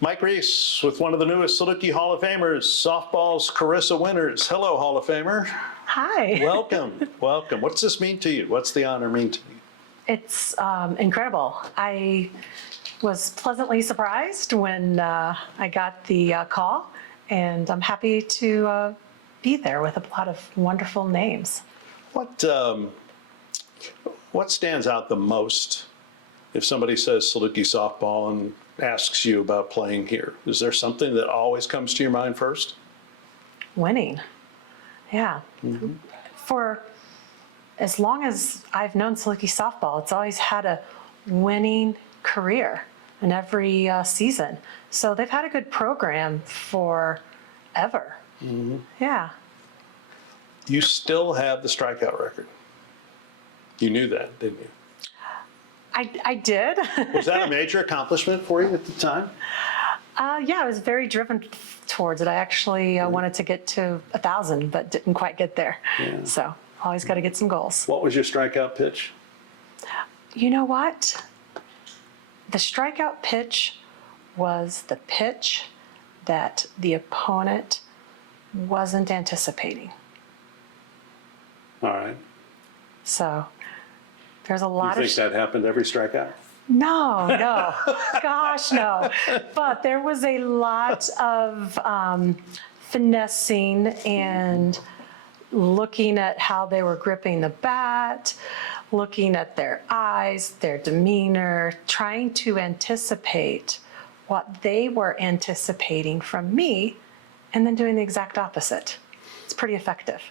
Mike Reese with one of the newest Saluki Hall of Famers, softball's Carisa winners. Hello, Hall of Famer. Hi. Welcome, welcome. What's this mean to you? What's the honor mean to you? It's incredible. I was pleasantly surprised when I got the call, and I'm happy to be there with a lot of wonderful names. What stands out the most if somebody says Saluki softball and asks you about playing here? Is there something that always comes to your mind first? Winning. Yeah. Mm-hmm. For as long as I've known Saluki softball, it's always had a winning career in every season. So they've had a good program forever. Mm-hmm. Yeah. You still have the strikeout record. You knew that, didn't you? I did. Was that a major accomplishment for you at the time? Yeah, I was very driven towards it. I actually wanted to get to 1,000, but didn't quite get there. Yeah. So always got to get some goals. What was your strikeout pitch? You know what? The strikeout pitch was the pitch that the opponent wasn't anticipating. All right. So there's a lot of... You think that happened every strikeout? No, gosh, no. But there was a lot of finessing and looking at how they were gripping the bat, looking at their eyes, their demeanor, trying to anticipate what they were anticipating from me, and then doing the exact opposite. It's pretty effective.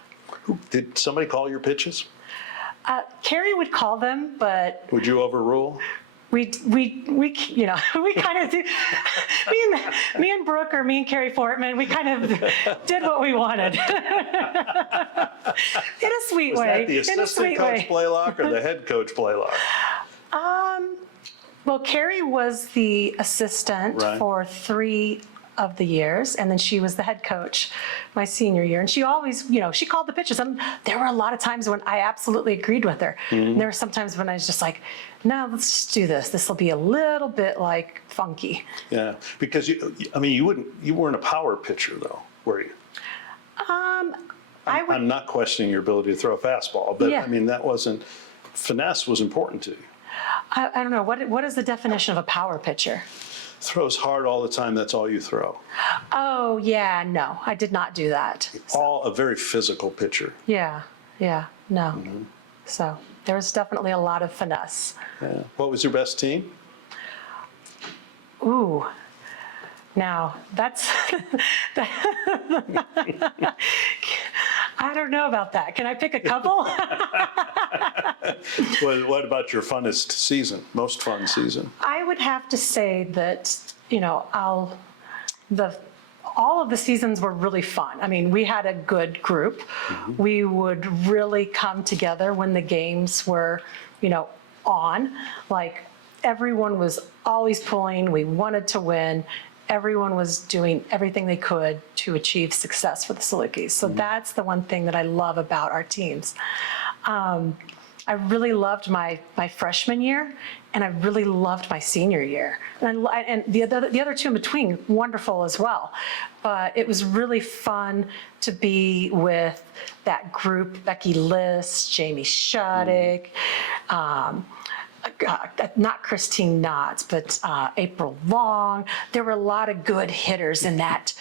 Did somebody call your pitches? Carrie would call them, but... Would you overrule? We you know, we kind of do. Me and Brooke, or me and Carrie Fortman, we kind of did what we wanted. In a sweet way. Was that the assistant coach Blaylock or the head coach Blaylock? Well, Carrie was the assistant for 3 of the years, and then she was the head coach my senior year, and she always, you know, she called the pitches, and there were a lot of times when I absolutely agreed with her. Mm-hmm. And there were some times when I was just like, no, let's just do this. This will be a little bit like funky. Yeah, because you weren't a power pitcher though, were you? I'm not questioning your ability to throw a fastball, but yeah. I mean, that wasn't, finesse was important to you. I don't know, what is the definition of a power pitcher? Throws hard all the time, that's all you throw. Oh, yeah, no, I did not do that. All a very physical pitcher. Yeah, no. Mm-hmm. So there was definitely a lot of finesse. Yeah. What was your best team? Ooh, now that's, I don't know about that. Can I pick a couple? What about your funnest season, most fun season? I would have to say that, you know, all of the seasons were really fun. I mean, we had a good group. Mm-hmm. We would really come together when the games were, you know, on. Like, everyone was always pulling. We wanted to win. Everyone was doing everything they could to achieve success for the Salukis. So that's the one thing that I love about our teams. I really loved my freshman year, and I really loved my senior year. And the other two in between, wonderful as well. But it was really fun to be with that group, Becky List, Jamie Shudick, not Christine Knotts, but April Long. There were a lot of good hitters in that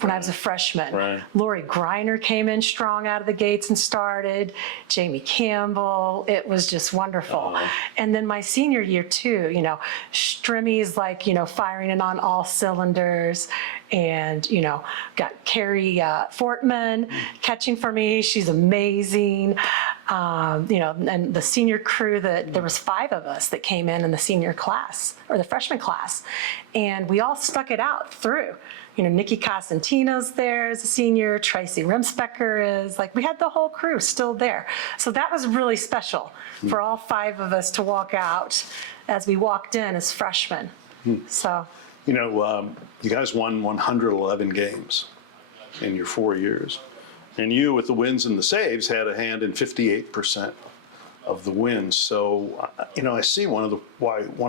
when I was a freshman. Right. Lori Griner came in strong out of the gates and started. Jamie Campbell. It was just wonderful. And then my senior year too, you know, Strimmy's like, you know, firing it on all cylinders. And, you know, got Carrie Fortman catching for me. She's amazing. You know, and the senior crew, there was 5 of us that came in the senior class, or the freshman class, and we all stuck it out through. You know, Nikki Cosentino's there as a senior, Tracy Rimspecker is, like, we had the whole crew still there. So that was really special for all 5 of us to walk out as we walked in as freshmen. So. You know, you guys won 111 games in your 4 years. And you, with the wins and the saves, had a hand in 58% of the wins. So, you know, I see one of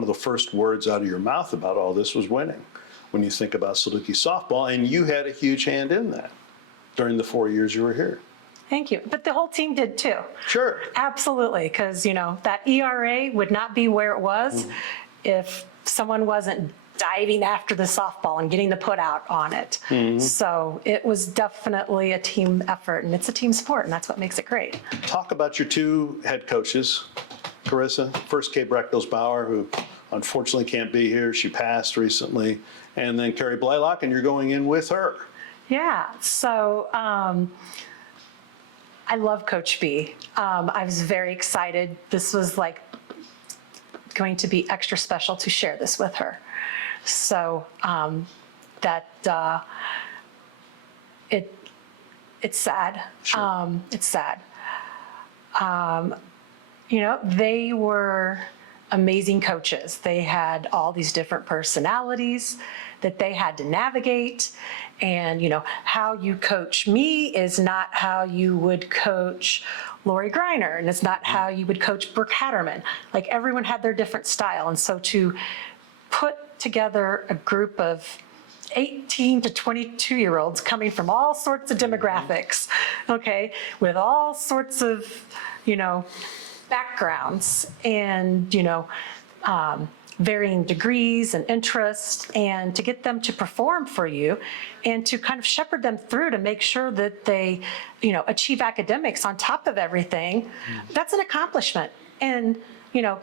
the first words out of your mouth about all this was winning. when you think about Saluki softball, and you had a huge hand in that during the 4 years you were here. Thank you. But the whole team did too. Sure. Absolutely, because, that ERA would not be where it was if someone wasn't diving after the softball and getting the put out on it. So it was definitely a team effort, and it's a team sport, and that's what makes it great. Talk about your two head coaches, Carisa. First, Kay Breckles-Bauer, who unfortunately can't be here. She passed recently. And then Carrie Blaylock, and you're going in with her. Yeah, so I love Coach B. I was very excited. This was like going to be extra special to share this with her. So it's sad. Sure. It's sad. They were amazing coaches. They had all these different personalities that they had to navigate. And, how you coach me is not how you would coach Lori Greiner, and it's not how you would coach Brooke Hatterman. Like, everyone had their different style. And so to put together a group of 18 to 22-year-olds coming from all sorts of demographics, okay, with all sorts of, backgrounds and, varying degrees and interests, and to get them to perform for you and to kind of shepherd them through to make sure that they, achieve academics on top of everything, that's an accomplishment. And,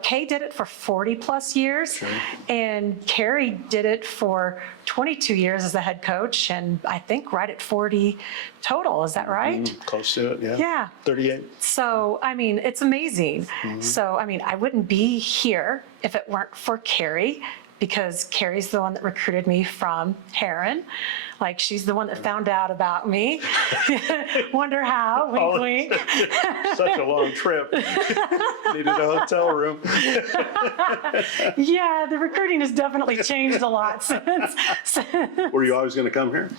Kay did it for 40 plus years, and Carrie did it for 22 years as the head coach, and I think right at 40 total. Is that right? Close to it, yeah. Yeah. 38. So, it's amazing. So, I wouldn't be here if it weren't for Carrie, because Carrie's the one that recruited me from Heron. Like, she's the one that found out about me. Wonder how, wink, wink. Such a long trip. Needed a hotel room. Yeah, the recruiting has definitely changed a lot since. Were you always going to come here?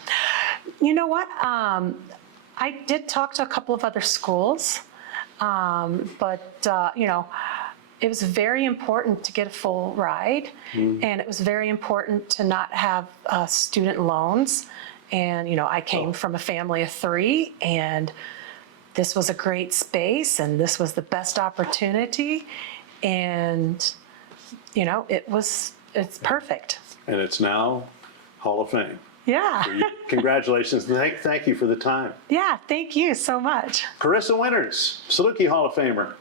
You know what? I did talk to a couple of other schools, but it was very important to get a full ride, and it was very important to not have student loans. And, I came from a family of 3, and this was a great space, and this was the best opportunity. And, it's perfect. And it's now Hall of Fame. Yeah. Congratulations. Thank you for the time. Yeah, thank you so much. Carisa Winters, Saluki Hall of Famer.